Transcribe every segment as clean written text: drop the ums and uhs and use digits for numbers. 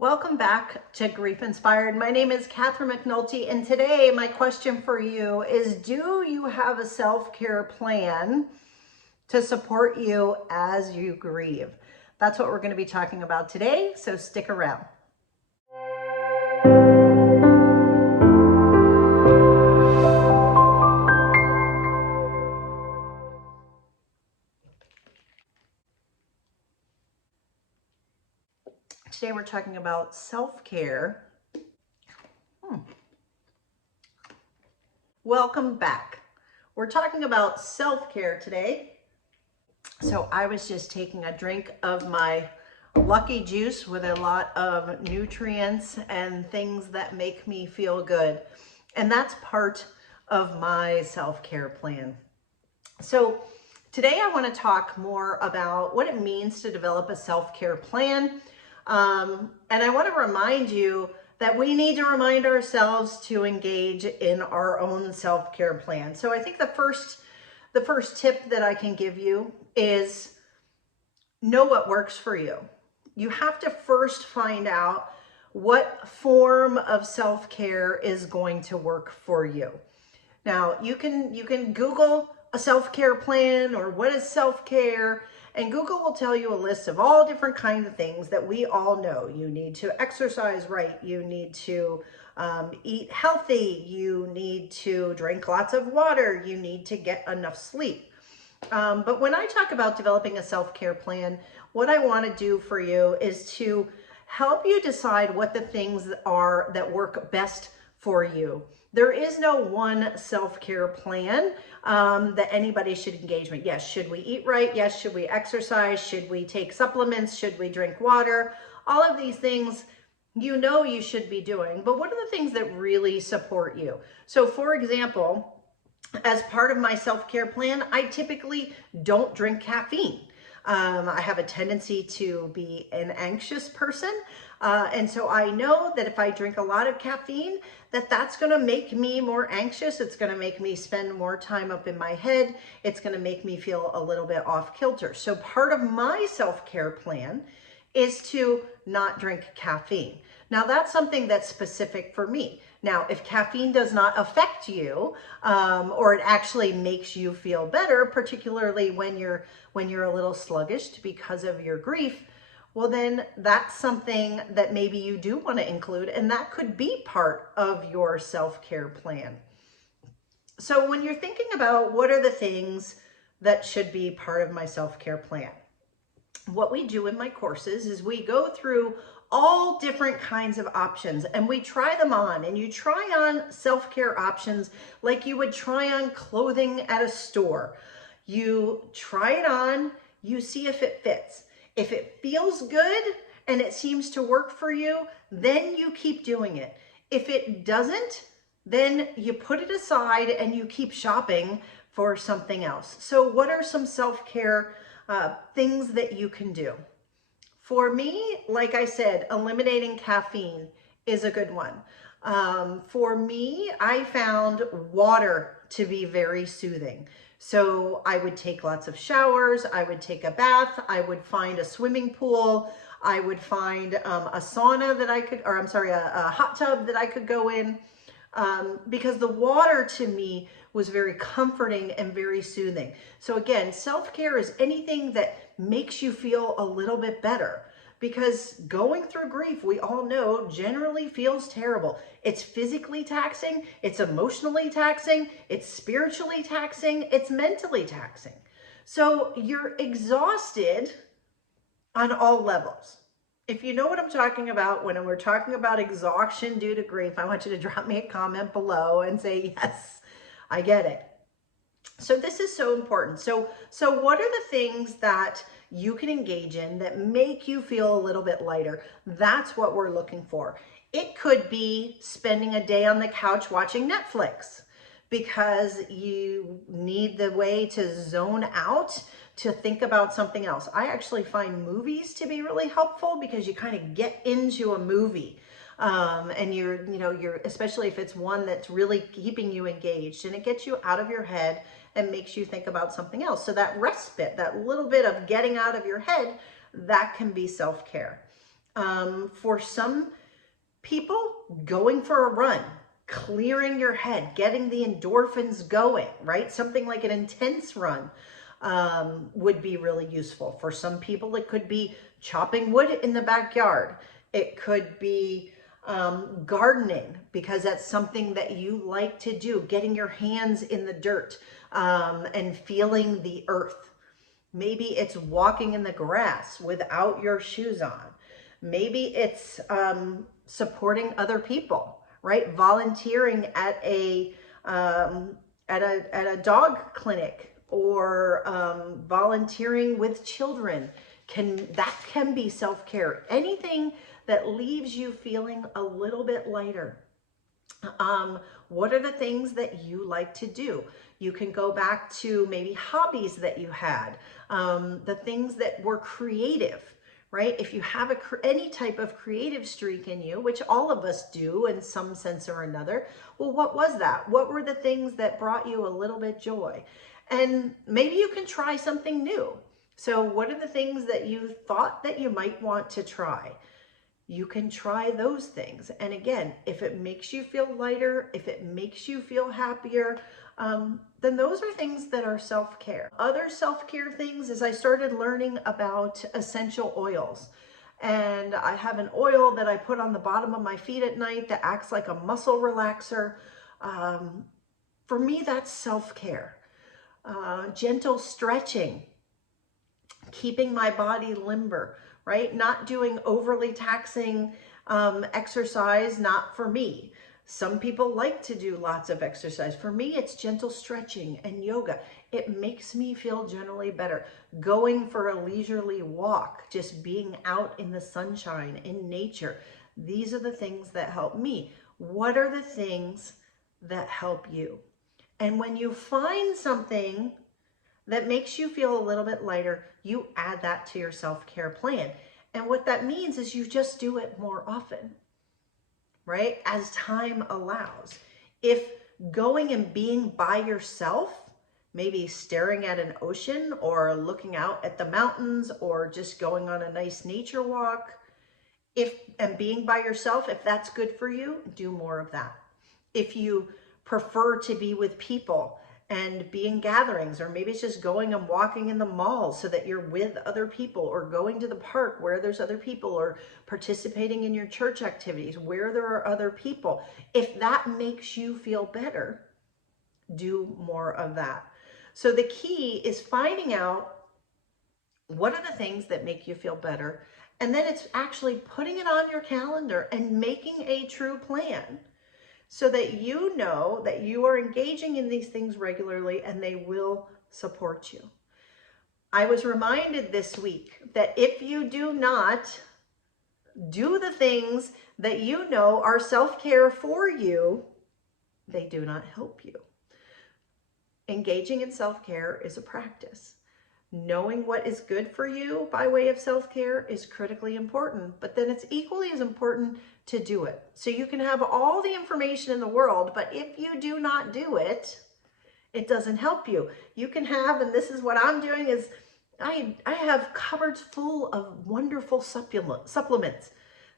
Welcome back to Grief Inspired. My name is Catherine McNulty, and today my question for you is, do you have a self-care plan to support you as you grieve? That's what we're going to be talking about today, so stick around. Today we're talking about self-care. Welcome back. We're talking about self-care today. So I was just taking a drink of my Lucky Juice with a lot of nutrients and things that make me feel good. And that's part of my self-care plan. So today I want to talk more about what it means to develop a self-care plan. And I want to remind you that we need to remind ourselves to engage in our own self-care plan. So I think the first tip that I can give you is know what works for you. You have to first find out what form of self-care is going to work for you. Now, you can Google a self-care plan or what is self-care, and Google will tell you a list of all different kinds of things that we all know. You need to exercise right, you need to eat healthy, you need to drink lots of water, you need to get enough sleep. But when I talk about developing a self-care plan, what I want to do for you is to help you decide what the things are that work best for you. There is no one self-care plan that anybody should engage with. Yes, should we eat right? Yes, should we exercise? Should we take supplements? Should we drink water? All of these things you should be doing, but what are the things that really support you? So for example, as part of my self-care plan, I typically don't drink caffeine. I have a tendency to be an anxious person. And so I know that if I drink a lot of caffeine, that's going to make me more anxious. It's going to make me spend more time up in my head. It's going to make me feel a little bit off kilter. So part of my self-care plan is to not drink caffeine. Now that's something that's specific for me. Now, if caffeine does not affect you, or it actually makes you feel better, particularly when you're a little sluggish because of your grief, well then that's something that maybe you do want to include, and that could be part of your self-care plan. So when you're thinking about what are the things that should be part of my self-care plan, what we do in my courses is we go through all different kinds of options and we try them on, and you try on self-care options like you would try on clothing at a store. You try it on, you see if it fits. If it feels good and it seems to work for you, then you keep doing it. If it doesn't, then you put it aside and you keep shopping for something else. So what are some self-care things that you can do? For me, like I said, eliminating caffeine is a good one. For me, I found water to be very soothing. So I would take lots of showers, I would take a bath, I would find a swimming pool, I would find a sauna that I could, or I'm sorry, a hot tub that I could go in, because the water to me was very comforting and very soothing. So again, self-care is anything that makes you feel a little bit better, because going through grief, we all know, generally feels terrible. It's physically taxing, it's emotionally taxing, it's spiritually taxing, it's mentally taxing. So you're exhausted on all levels. If you know what I'm talking about when we're talking about exhaustion due to grief, I want you to drop me a comment below and say, yes, I get it. So this is so important. So what are the things that you can engage in that make you feel a little bit lighter? That's what we're looking for. It could be spending a day on the couch watching Netflix because you need the way to zone out, to think about something else. I actually find movies to be really helpful because you kind of get into a movie. And you're, especially if it's one that's really keeping you engaged, and it gets you out of your head and makes you think about something else. So that respite, that little bit of getting out of your head, that can be self-care. For some people, going for a run, clearing your head, getting the endorphins going, right? Something like an intense run would be really useful. For some people, it could be chopping wood in the backyard. It could be gardening, because that's something that you like to do, getting your hands in the dirt and feeling the earth. Maybe it's walking in the grass without your shoes on. Maybe it's supporting other people, right? Volunteering at a dog clinic, or volunteering with children. That can be self-care. Anything that leaves you feeling a little bit lighter. What are the things that you like to do? You can go back to maybe hobbies that you had, the things that were creative, right? If you have any type of creative streak in you, which all of us do in some sense or another, well, what was that? What were the things that brought you a little bit joy? And maybe you can try something new. So what are the things that you thought that you might want to try? You can try those things. And again, if it makes you feel lighter, if it makes you feel happier, then those are things that are self-care. Other self-care things is I started learning about essential oils. And I have an oil that I put on the bottom of my feet at night that acts like a muscle relaxer. For me, that's self-care. Gentle stretching, keeping my body limber, right? Not doing overly taxing exercise, not for me. Some people like to do lots of exercise. For me, it's gentle stretching and yoga. It makes me feel generally better. Going for a leisurely walk, just being out in the sunshine, in nature. These are the things that help me. What are the things that help you? And when you find something that makes you feel a little bit lighter, you add that to your self-care plan. And what that means is you just do it more often, right? As time allows. If going and being by yourself, maybe staring at an ocean or looking out at the mountains or just going on a nice nature walk, and being by yourself, if that's good for you, do more of that. If you prefer to be with people and be in gatherings, or maybe it's just going and walking in the mall so that you're with other people, or going to the park where there's other people, or participating in your church activities where there are other people. If that makes you feel better, do more of that. So the key is finding out what are the things that make you feel better, and then it's actually putting it on your calendar and making a true plan, so that you know that you are engaging in these things regularly and they will support you. I was reminded this week that if you do not do the things that you know are self-care for you, they do not help you. Engaging in self-care is a practice. Knowing what is good for you by way of self-care is critically important, but then it's equally as important to do it. So you can have all the information in the world, but if you do not do it, it doesn't help you. You can have, and this is what I'm doing, is I have cupboards full of wonderful supplements,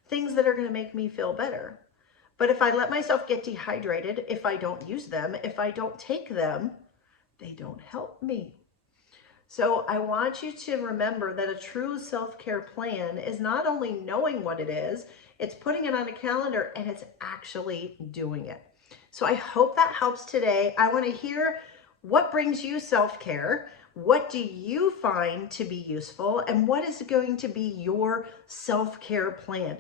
things that are going to make me feel better. But if I let myself get dehydrated, if I don't use them, if I don't take them, they don't help me. So I want you to remember that a true self-care plan is not only knowing what it is, it's putting it on a calendar, and it's actually doing it. So I hope that helps today. I want to hear what brings you self-care. What do you find to be useful? And what is going to be your self-care plan?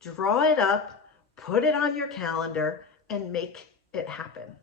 Draw it up, put it on your calendar, and make it happen.